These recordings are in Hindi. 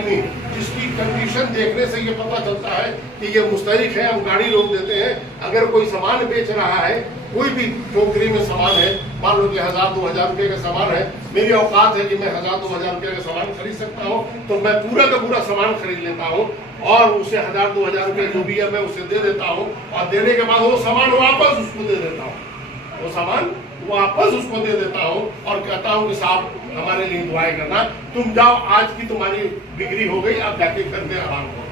आदमी जिसकी कंडीशन देखने से ये पता चलता है कि ये मुस्तहिक है, हम गाड़ी रोक देते हैं। अगर कोई सामान बेच रहा है, कोई भी टोकरी में सामान है, मान लो कि 1000-2000 रुपये का सामान है, मेरी औकात है कि मैं 1000-2000 रुपये का सामान खरीद सकता हूँ, तो मैं पूरा का पूरा सामान खरीद लेता हूँ और उसे 1000-2000 रुपये जो भी है मैं उसे दे देता हूँ, और देने के बाद वो सामान वापस उसको दे देता हूँ, वो सामान वापस उसको दे देता हूँ और कहता हूँ कि साहब हमारे लिए दुआएं करना, तुम जाओ, आज की तुम्हारी बिक्री हो गई, अब जाके घर में आराम करो।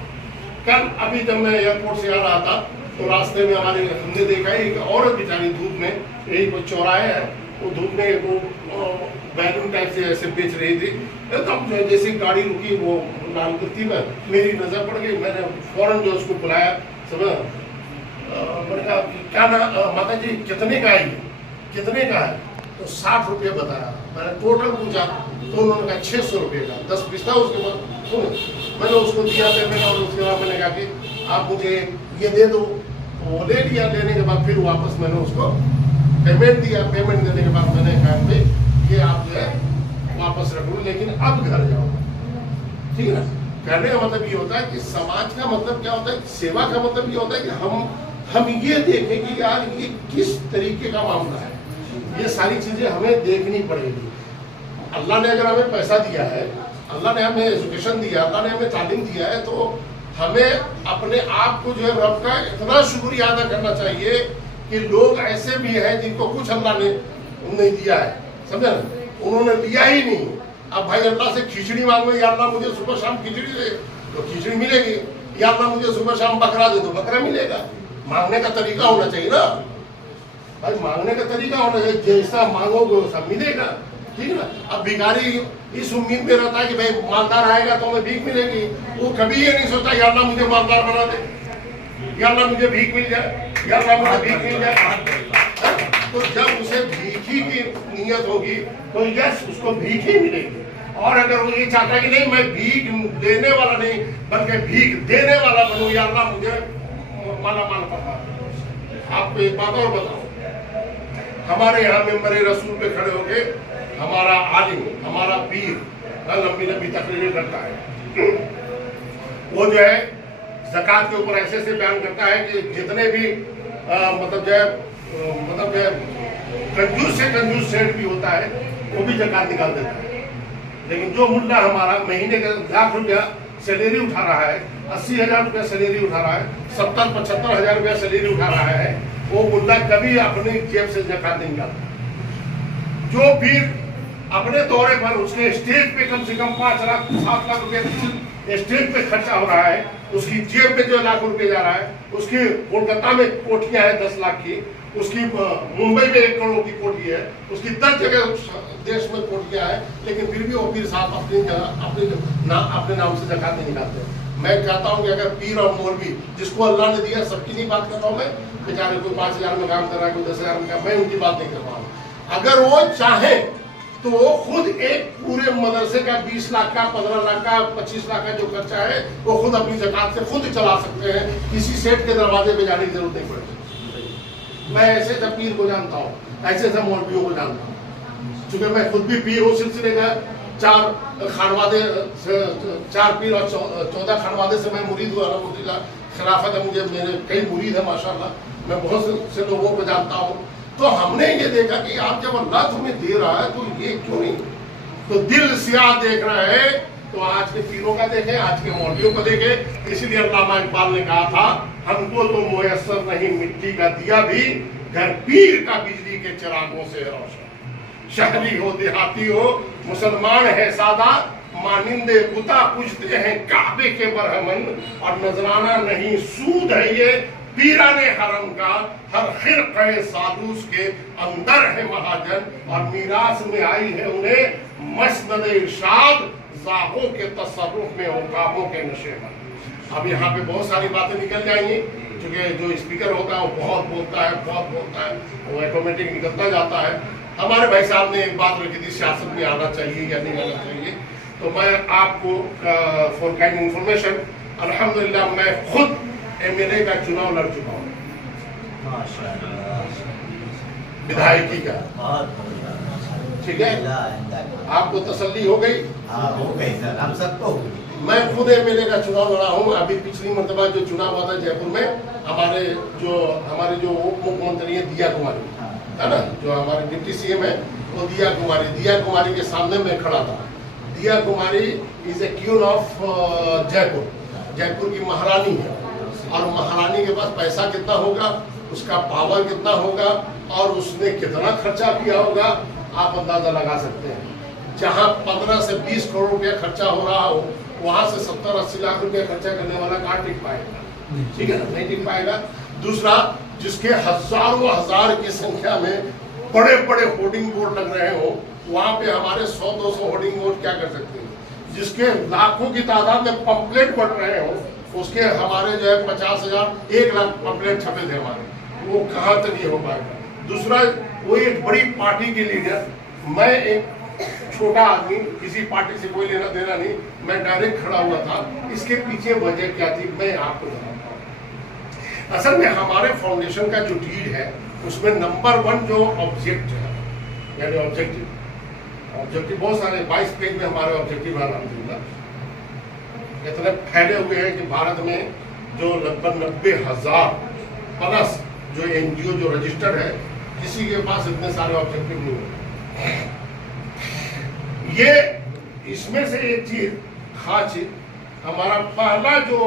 कल अभी जब मैं एयरपोर्ट से आ रहा था तो रास्ते में हमने देखा एक औरत बेचारी धूप में, यही कोई चौराहे है, वो धूप में वो बैलून टाइप से ऐसे बेच रही थी। एकदम जैसे गाड़ी रुकी वो लाल बत्ती में मेरी नजर पड़ गई, मैंने फौरन जो उसको बुलाया, समझ मैंने कहा क्या ना माता जी कितने का है, कितने का है? तो 60 रुपये बताया। मैंने टोटल पूछा तो उन्होंने कहा 600 रुपये का, 10 पिस्ता। उसके बाद मैंने उसको दिया पेमेंट और उसके बाद मैंने कहा कि आप मुझे ये दे दो, तो वो ले लिया। लेने के बाद फिर वापस मैंने उसको पेमेंट दिया। पेमेंट देने के बाद मैंने कहा भाई ये आप जो है वापस रख लो, लेकिन अब घर जाओ, ठीक है ना। कहने का मतलब ये होता है कि समाज का मतलब क्या होता है, सेवा का मतलब ये होता है कि हम ये देखें कि यार ये किस तरीके का मामला है, ये सारी चीजें हमें देखनी पड़ेगी। अल्लाह ने अगर हमें पैसा दिया है, अल्लाह ने हमें एजुकेशन दिया, अल्लाह ने हमें तालीम दिया है, तो हमें अपने आप को जो है रब का इतना शुक्रिया अदा करना चाहिए कि लोग ऐसे भी हैं जिनको कुछ अल्लाह ने नहीं दिया है, समझे ना, उन्होंने दिया ही नहीं। अब भाई अल्लाह से खिचड़ी मांगो, या अल्लाह मुझे सुबह शाम खिचड़ी दे तो खिचड़ी मिलेगी, या अल्लाह मुझे सुबह शाम बकरा दे तो बकरा मिलेगा। मांगने का तरीका होना चाहिए ना भाई, मांगने का तरीका होना चाहिए, जैसा मांगोगे वैसा मिलेगा, ठीक है ना। अब भिखारी इस उम्मीद में रहता है कि भाई मालदार आएगा तो हमें भीख मिलेगी, वो कभी ये नहीं सोचता या अल्लाह मुझे मालदार बना दे, या अल्लाह मुझे भीख मिल जाए, या अल्लाह मुझे भीख मिल जाए। तो जब उसे भीखी की नियत होगी तो यस उसको भीख ही मिलेगी। और अगर वो ये चाहता है कि नहीं मैं भीख देने वाला नहीं बल्कि भीख देने वाला बनूं, या अल्लाह मुझे माला माल पता। आपको एक बात और बताओ, हमारे यहाँ मेंबर रसूल पे खड़े होके हमारा आलिम, हमारा पीर लंबी लंबी तकरीरें करता है, वो जो है ज़कात के ऊपर ऐसे ऐसे बयान करता है कि जितने भी मतलब जो है कंजूस से कंजूस सेठ भी होता है वो भी ज़कात निकाल देता है। लेकिन जो मुल्ला हमारा महीने का 1 लाख रुपया सैलरी उठा रहा है, 80,000 रुपया सैलरी उठा रहा है, 70-75 हज़ार रुपया सैलरी उठा रहा है, वो मुल्ला कभी अपनी जेब से ज़कात नहीं निकालता। जो फिर अपने दौरे पर उसके स्टेज पे कम से कम 5 लाख 7 लाख रुपए स्टेज पे खर्चा हो रहा है, उसकी जेब में 2 लाख रुपए जा रहा है, उसकी कोलकाता में कोठियां है 10 लाख की, उसकी मुंबई में 1 करोड़ की कोठी है, उसकी 10 जगह देश में कोठियां है, लेकिन फिर भी वो पीर साहब अपने नाम से ज़कात नहीं निकालते। मैं कहता हूँ कि अगर पीर और मौलवी जिसको अल्लाह ने दिया, सबकी नहीं बात कर रहा हूँ मैं, बेचारे कोई 5,000 में काम कर रहा है, कोई 10,000 में, मैं उनकी बात नहीं कर रहा हूँ। अगर वो चाहे तो वो खुद एक पूरे मदरसे का 20 लाख का 15 लाख का 25 लाख का जो खर्चा है वो खुद अपनी ज़कात से खुद चला सकते हैं, किसी सेठ के दरवाजे पे जाने की जरूरत नहीं पड़ेगी। मैं ऐसे सब पीर को जानता हूँ, ऐसे सब मौलवियों को जानता हूँ, क्योंकि मैं खुद भी पीर हूँ। सिलसिले का 4 खानवादे 4 पीर और 14 खानवादे से मैं मुरीद हुआ, अल्हम्दुलिल्लाह खिलाफत है मुझे, मेरे कई मुरीद है माशाल्लाह, मैं बहुत से लोगों को जानता हूँ। तो हमने ये देखा कि आप जब अल्लाह तुम्हें दे रहा है तो ये क्यों नहीं, तो दिल सियाह देख रहा है तो आज के पीरों का देखें, आज के मौलवियों को देखें। इसलिए अल्लामा इकबाल ने कहा था, हमको तो मुयस्सर नहीं मिट्टी का दिया भी, घर पीर का बिजली के चिरागों से रोशन। शहरी हो देहाती हो मुसलमान है सादा, मानिंदे बुता पूजते हैं काबे के बरहमन, और नजराना नहीं सूद है ये पीराने हरम का, हर खिरक़े सालूस के अंदर है महाजन, और मीरास में आई है उन्हें मसनद इरशाद, ज़ाहों के तसर्रुफ में औकाबों के नशे में। अब यहाँ पे बहुत सारी बातें निकल जाएंगी, क्योंकि जो स्पीकर होता है वो बहुत बोलता है, वो ऑटोमेटिक निकलता जाता है। हमारे भाई साहब ने एक बात रखी थी, सियासत में आना चाहिए या नहीं आना चाहिए, तो मैं आपको फॉर काइंड इंफॉर्मेशन, अल्हम्दुलिल्लाह मैं खुद MLA का चुनाव लड़ चुका हूँ, विधायकी का, ठीक है। आपको तसल्ली हो गई? हाँ हो गई सर, हम सबको हो गई। मैं खुद एमएलए का चुनाव लड़ा हूँ। अभी पिछली मरतबा जो चुनाव हुआ था जयपुर में, हमारे जो उप मुख्यमंत्री है दिया कुमारी, है ना, जो हमारे डिप्टी सीएम है वो दिया कुमारी के सामने मैं खड़ा था। Diya Kumari is a queen of Jaipur की महारानी है, और महारानी के पास पैसा कितना होगा, उसका पावर कितना होगा, और उसने कितना खर्चा किया होगा, आप अंदाजा लगा सकते हैं। जहां 15 से 20 करोड़ रुपया खर्चा हो रहा हो, वहां से 70-80 लाख रुपया खर्चा करने वाला कहाँ टिक पाएगा? ठीक है ना, नहीं टिक पाएगा। दूसरा, जिसके हजारों हजार की संख्या में बड़े बड़े होर्डिंग बोर्ड लग रहे हो, वहां पे हमारे 100-200 होर्डिंग बोर्ड क्या कर सकते हैं? जिसके लाखों की तादाद में पंपलेट बढ़ रहे हो, उसके हमारे जो है 50,000 1 लाख पंपलेट छपे थे हमारे, वो कहाँ तक ये हो पाएगा? दूसरा, वो एक बड़ी पार्टी की लीडर, मैं एक छोटा आदमी, किसी पार्टी से कोई लेना देना नहीं, मैं डायरेक्ट खड़ा हुआ था। इसके पीछे वजह क्या थी, मैं आपको बताता हूँ। असल में हमारे फाउंडेशन का जो डीड है, उसमें नंबर 1 जो ऑब्जेक्ट है, यानी ऑब्जेक्टिव बहुत सारे 22 पेज में हमारे ऑब्जेक्टिव है। इतने फैले हुए हैं कि भारत में जो लगभग 90,000 प्लस जो एनजीओ जो रजिस्टर्ड है, किसी के पास इतने सारे ऑब्जेक्टिव नहीं है। ये इसमें से एक चीज, खास चीज, हमारा पहला जो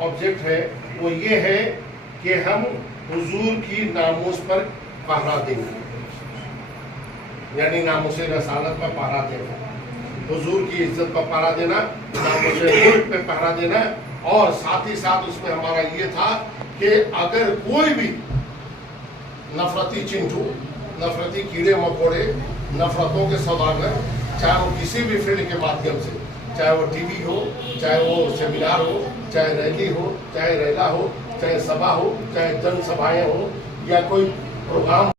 ऑब्जेक्ट है वो ये है कि हम हुजूर की नामूस पर पहरा देंगे, यानी नामूस रसालत पर पहरा देना, हुजूर की इज्जत पर पहरा देना, नामूस मुल्क पे पहरा देना। और साथ ही साथ उसमें हमारा ये था कि अगर कोई भी नफरती चिंटू, नफरती कीड़े मकोड़े, नफरतों के सौदागर, चाहे वो किसी भी फील्ड के माध्यम से, चाहे वो टीवी हो, चाहे वो सेमिनार हो, चाहे रैली हो, चाहे रैला हो, चाहे सभा हो, चाहे जनसभाएं हो, या कोई प्रोग्राम